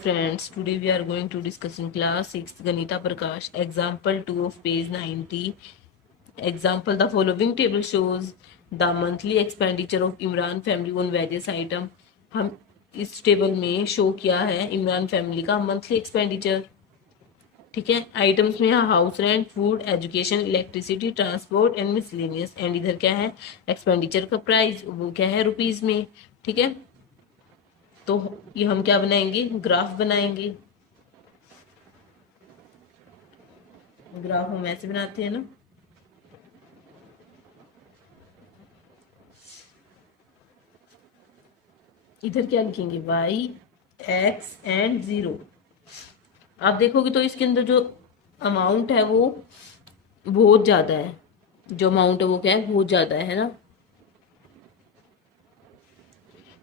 Friends, today we are going to discuss in class 6 Ganita Prakash example 2 of page 90. Example: the following table shows the monthly expenditure of Imran family on various item. हम इस table में show किया है Imran family का monthly expenditure. ठीक है, items में house rent, food, education, electricity, transport and miscellaneous. And इधर क्या है एक्सपेंडिचर का प्राइस, वो क्या है रुपीज में। ठीक है, तो ये हम क्या बनाएंगे, ग्राफ बनाएंगे। ग्राफ हम ऐसे बनाते हैं ना, इधर क्या लिखेंगे y x एंड 0। आप देखोगे तो इसके अंदर जो अमाउंट है वो बहुत ज्यादा है। जो अमाउंट है वो क्या है, बहुत ज्यादा है ना।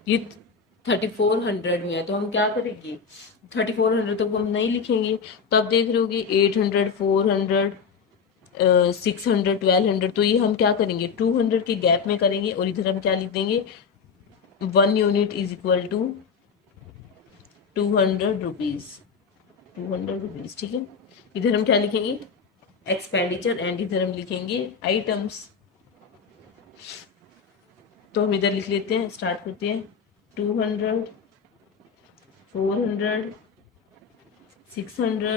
ये 3400 में है, तो हम क्या करेंगे 3400 तक हम नहीं लिखेंगे। तो आप देख रहे होगे 800, 400, 600, 1200। तो ये हम क्या करेंगे 200 के गैप में करेंगे। और इधर हम क्या लिख देंगे 1 unit is equal to 200 rupees. 200 rupees, ठीक है। इधर हम क्या लिखेंगे एक्सपेंडिचर एंड इधर हम लिखेंगे आइटम्स। तो हम इधर लिख लेते हैं, स्टार्ट करते हैं 200, 400, 600,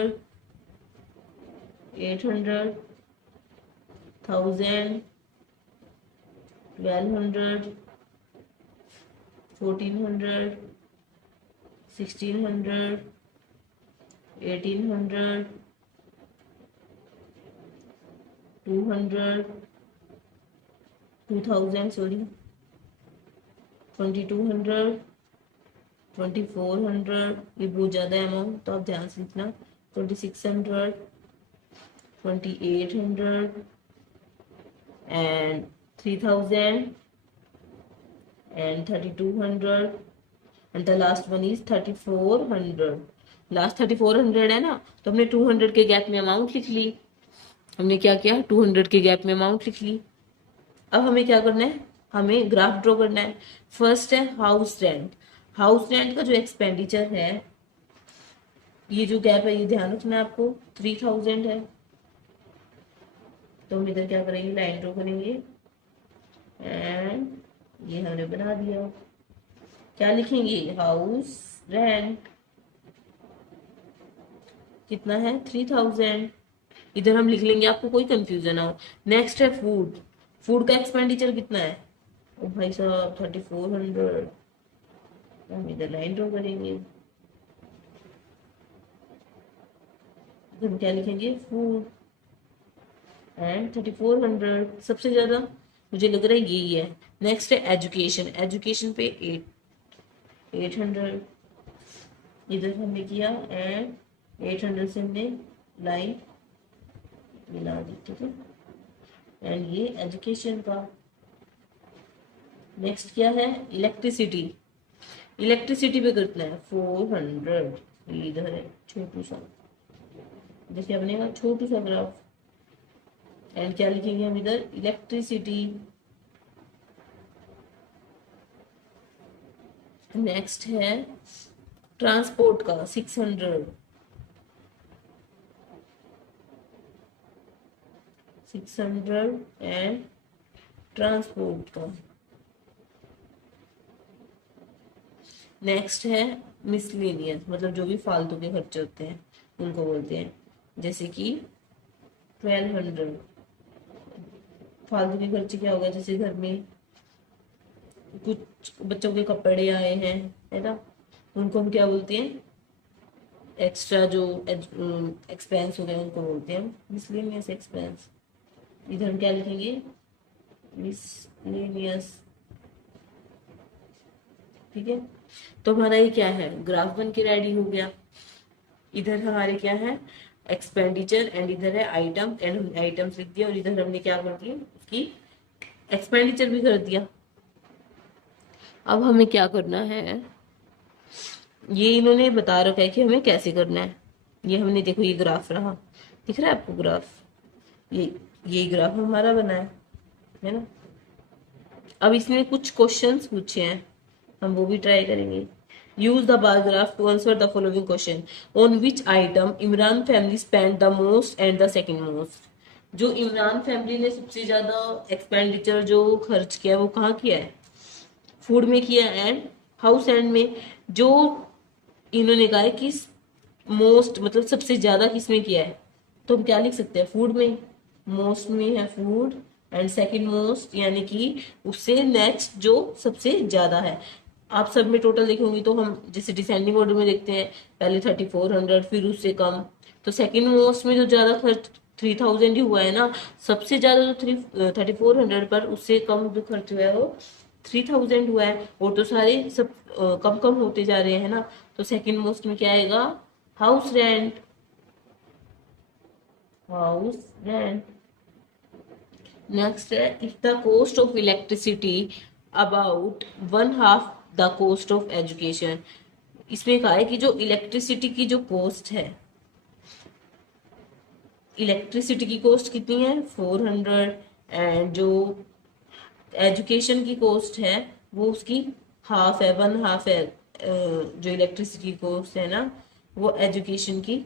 800, 1000, 1200, 1400, 1600, 1800, 200, 2000, सॉरी 2200, 2400। ये बहुत ज़्यादा अमाउंट, तो आप ध्यान से लिखना 2600, 2800 and 3000 and 3200 and the last one is 3400। Last 3400 है ना, तो हमने 200 के गैप में अमाउंट लिख ली। हमने क्या किया 200 के गैप में अमाउंट लिख ली। अब हमें क्या करना है, हमें ग्राफ ड्रॉ करना है। फर्स्ट है हाउस रेंट। हाउस रेंट का जो एक्सपेंडिचर है, ये जो गैप है ये ध्यान रखना है आपको, 3000 है। तो हम इधर क्या करेंगे लाइन ड्रॉ करेंगे एंड ये हमने बना दिया। क्या लिखेंगे हाउस रेंट कितना है 3000। इधर हम लिख लेंगे, आपको कोई कंफ्यूजन ना हो। नेक्स्ट है फूड। फूड का एक्सपेंडिचर कितना है, ओ भाई साहब 3400। हम इधर लाइन ड्रॉ करेंगे, हम क्या लिखेंगे फूड एंड 3400। सबसे ज्यादा मुझे लग रहा है यही है। नेक्स्ट है एजुकेशन। एजुकेशन पे 800 इधर हमने किया एंड 800 से हमने लाइन मिला दी। ठीक है, एंड ये एजुकेशन का। नेक्स्ट क्या है इलेक्ट्रिसिटी। इलेक्ट्रिसिटी पे कितना है 400। ये इधर है छोटू सा, देखिए बनेगा छोटू सा ग्राफ। एंड क्या लिखेंगे हम इधर इलेक्ट्रिसिटी। नेक्स्ट है ट्रांसपोर्ट का 600। 600 एंड ट्रांसपोर्ट का। नेक्स्ट है मिसलेनियस, मतलब जो भी फालतू के खर्चे होते हैं उनको बोलते हैं। जैसे कि 1200 फालतू के खर्चे क्या होगा, जैसे घर में कुछ बच्चों के कपड़े आए हैं है ना, उनको हम क्या बोलते हैं एक्स्ट्रा जो एक्सपेंस हो गए उनको बोलते हैं मिसलेनियस एक्सपेंस। इधर हम क्या लिखेंगे मिसलेनियस। ठीक है, तो हमारा ये क्या है ग्राफ बन के रेडी हो गया। इधर हमारे क्या है एक्सपेंडिचर एंड इधर है आइटम एंड हमने आइटम्स लिख दिया। और इधर हमने क्या कर दिया कि एक्सपेंडिचर भी कर दिया। अब हमें क्या करना है, ये इन्होंने बता रखा है कि हमें कैसे करना है। ये हमने देखो ये ग्राफ रहा, दिख रहा है आपको ग्राफ, ये ग्राफ हमारा बना है ना। अब इसमें कुछ क्वेश्चंस पूछे हैं, हम वो भी ट्राई करेंगे। use the bar graph to answer the following question. On which item Imran family spent the most and the second most? जो इमरान फैमिली ने सबसे ज्यादा एक्सपेंडिचर जो खर्च किया वो कहाँ किया है? फूड में किया एंड हाउस एंड में। जो इन्होंने कहा है कि मोस्ट मतलब सबसे ज्यादा किस में किया है, तो हम क्या लिख सकते हैं? फूड में। मोस्ट में है फूड एंड सेकंड मोस्ट यानी कि उससे नेक्स्ट जो सबसे ज्यादा है। आप सब में टोटल देखेंगे तो हम जैसे डिसेंडिंग ऑर्डर में देखते हैं, पहले 3400 फिर उससे कम, तो सेकंड मोस्ट में जो ज्यादा खर्च 3000 ही हुआ है ना। सबसे ज्यादा जो 3400 पर उससे कम जो खर्च हुआ है वो 3000 हुआ है, और तो सारे सब कम कम होते जा रहे हैं ना। तो सेकंड मोस्ट में क्या आएगा? House rent. House rent. Next है, if the cost of electricity about one half the cost of education. इसमें कहा है कि जो इलेक्ट्रिसिटी की जो कॉस्ट है, इलेक्ट्रिसिटी की कॉस्ट कितनी है? 400, एंड जो एजुकेशन की कॉस्ट है वो उसकी हाफ है, वन हाफ है। जो इलेक्ट्रिसिटी कॉस्ट है ना वो एजुकेशन की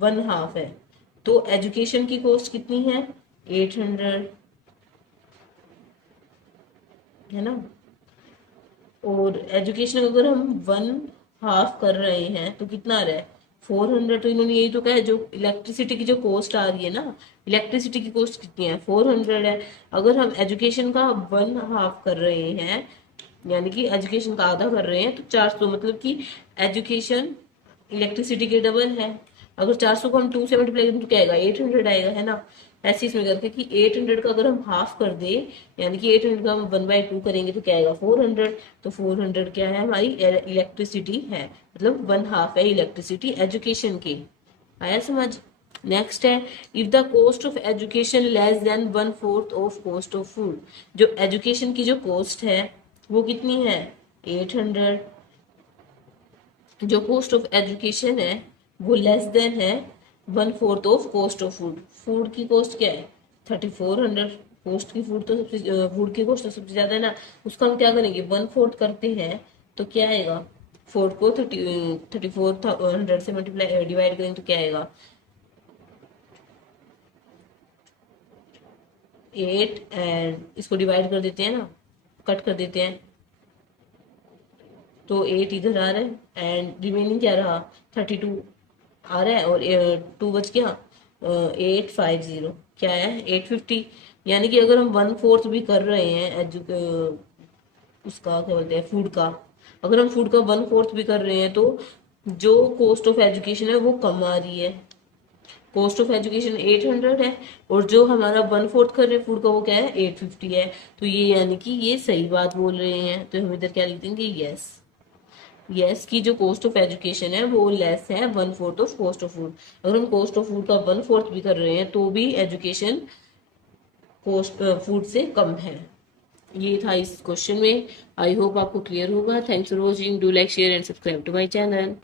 वन हाफ है। तो एजुकेशन की कॉस्ट कितनी है? 800 है ना। और एजुकेशन अगर हम वन हाफ कर रहे हैं तो कितना आ रहा है? 400। तो इन्होंने यही तो कहा है, जो इलेक्ट्रिसिटी की जो कॉस्ट आ रही है ना, इलेक्ट्रिसिटी की कॉस्ट कितनी है? 400 है। अगर हम एजुकेशन का वन हाफ कर रहे हैं यानी कि एजुकेशन का आधा कर रहे हैं तो 400, मतलब कि एजुकेशन इलेक्ट्रिसिटी के डबल है। अगर 400 को हम 2 से मल्टीप्लाई करें तो क्या आएगा? 800 आएगा, है ना। ऐसे इसमें करके कि 800 का अगर हम हाफ कर दे यानी कि 800 का हम 1/2 करेंगे तो क्या आएगा? 400। तो 400 क्या है? हमारी इलेक्ट्रिसिटी है, मतलब वन हाफ है इलेक्ट्रिसिटी एजुकेशन की। आया समझ? नेक्स्ट है, if the cost of education less than 1/4 of cost of food. जो एजुकेशन की जो कॉस्ट है वो कितनी है? 800। जो कॉस्ट ऑफ एजुकेशन है वो लेस देन है 1/4 of cost of food. Food की कॉस्ट क्या है? 3400। कॉस्ट की फूड तो सबसे फूड की कॉस्ट तो सबसे ज्यादा है ना। उसका हम क्या करेंगे? 1/4 करते हैं तो क्या आएगा? 4 को 3400 से मल्टीप्लाई डिवाइड करेंगे तो क्या आएगा? 8, एंड इसको डिवाइड कर देते हैं ना, कट कर देते हैं तो 8 इधर आ रहा है एंड रिमेनिंग क्या रहा? 32 आ रहा है, और 2 बच गया। 850 क्या है? 850। यानी कि अगर हम 1/4 भी कर रहे हैं उसका क्या बोलते हैं, फूड का, अगर हम फूड का 1/4 भी कर रहे हैं तो जो कॉस्ट ऑफ एजुकेशन है वो कम आ रही है। कॉस्ट ऑफ एजुकेशन 800 है और जो हमारा 1/4 कर रहे हैं फूड का वो क्या है? 850 है। तो ये यानी कि ये सही बात बोल रहे हैं, तो हम इधर क्या लिख देंगे? यस। यस की जो कॉस्ट ऑफ एजुकेशन है वो लेस है 1/4 ऑफ कॉस्ट ऑफ फूड। अगर हम कॉस्ट ऑफ फूड का 1/4 भी कर रहे हैं तो भी एजुकेशन कॉस्ट फूड से कम है। ये था इस क्वेश्चन में। आई होप आपको क्लियर होगा। Thanks for watching. Do like share and subscribe to my channel.